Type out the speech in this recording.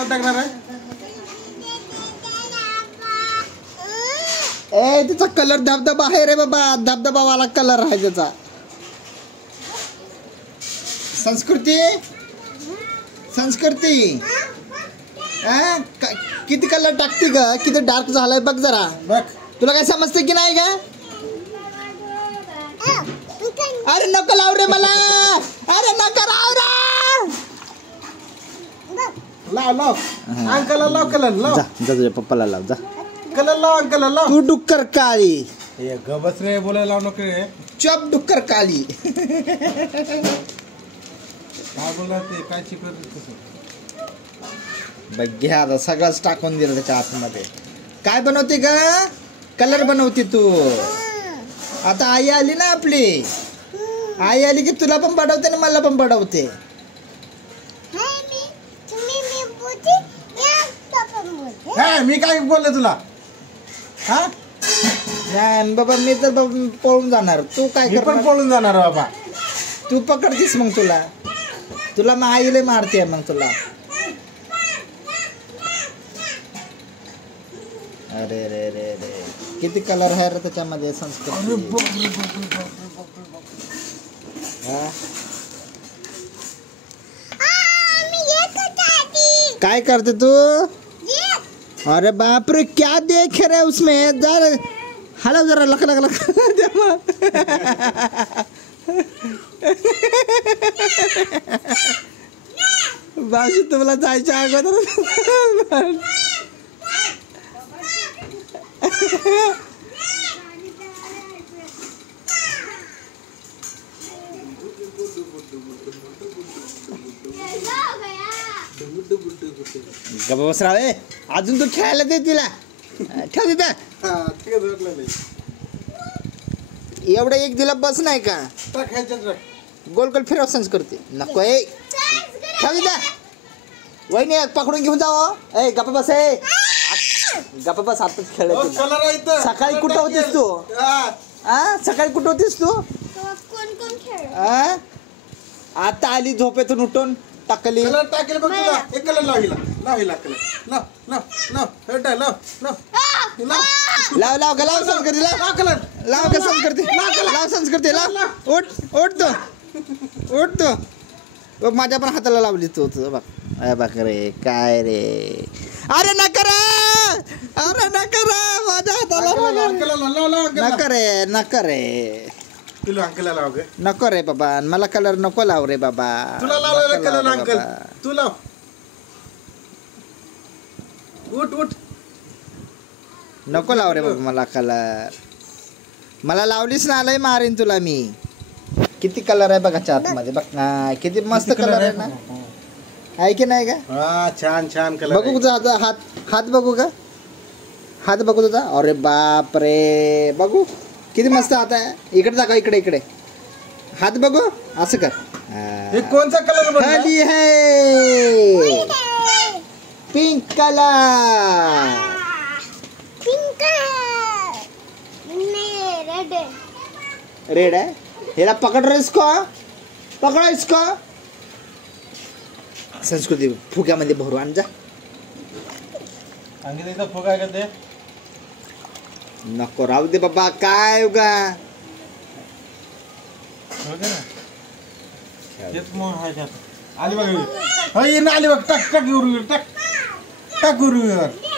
कोणाला टाकणार आहे? ए त्याचा कलर धबधबा आहे रे बाबा, धबधबा वाला कलर आहे त्याचा. संस्कृती संस्कृती किती कलर टाकते ग? किती डार्क झालाय बघ जरा. बघ तुला काय समजते की नाही का? अरे नको लाव रे मला, अरे नको लाव रे. लाव लाव अंकलला लाव, कलर लाव. जा जा तुझ्या पप्पाला लाव जा. कलर लाव अंकलला लाव. तू डुक्कर काळी. हे गबस रे, बोलायला लाव नको रे. चप डुक्कर काळी. काय बोलला ते, काय शिकवत तसं? बघ घ्या आता सगळंच टाकून दिलं त्याच्या आतमध्ये. काय बनवते ग? कलर बनवते तू. आता आई आली ना आपली, आई आली की तुला पण पडवते ना मला पण पडवते. मी काय बोलले तुला? हा नाही बाबा, मी तर पळून जाणार. तू काय मी पण करणार? पळून जाणार बाबा. तू पकडतीस मग तुला मग आईला मारते मग तुला. अरे रे रे रे किती कलर आहे रे त्याच्यामध्ये. संस्कृती काय करते तू? अरे बाप रे, क्या देख रहे उसमें? जरा हलव जरा, लक लक लक. बाशी तुम्हाला जायच्या अगोदर बसराळे. अजून तू खेळायला दे तिला. ठेव तिथं. एवढं एक दिला बस नाही का? गोल गोल फिरव संस्कृती. नको ए, ठेव तिथं. वहिनी पकडून घेऊन जाओ. ए गप्पा बस. गप्पा बस. आताच खेळत. सकाळी कुठं होतीस तू? सकाळी कुठं होतीस तू? आता आली झोपेतून उठून टाकली. टाकले बघ तुला. एक कलर लाव हिला, लाव हिला कलर. लाव लाव लाव लाव लाव लाव लाव का लाव संस्कृती. लाव कलर लाव का संस्कृती. लाव संस्कृती. लाव. उठ उठ तो, उठ तो. बघ माझ्या पण हाताला लावली तू. बघ बघ रे काय रे. अरे नका रे, अरे नका रे, माझ्या हाताला नका रे, नका रे. तुला अंकलला लाव ग. नको रे बाबा, मला कलर नको लाव रे बाबा. तुला लावलेला कलर अंकल. तू लाव. उठ उठ. नको लाव रे बाबा मला कलर. मला लावलीस ना लय मारीन तुला मी. किती कलर आहे बघा आतमध्ये. बघ किती मस्त कलर आहे ना. आहे की नाही का? छान छान कलर. बघू तुझा हात, हात बघू का? हात बघू तुझा. अरे बाप रे, बघू किती मस्त हात आहे. इकडे दाखव, इकडे इकडे हात बघू. असं कर. हे कोणता कलर खाली है पिंक कलर. रेड है. हेला पकड़ रहे इसको, पकड़ो इसको. संस्कृती फुग्यामध्ये भरू आण जा. अंकिता फुगा का ते? नको राहू दे बाबा. काय उगा आली बघ. आली बघ. टाक टाक टाक टाक.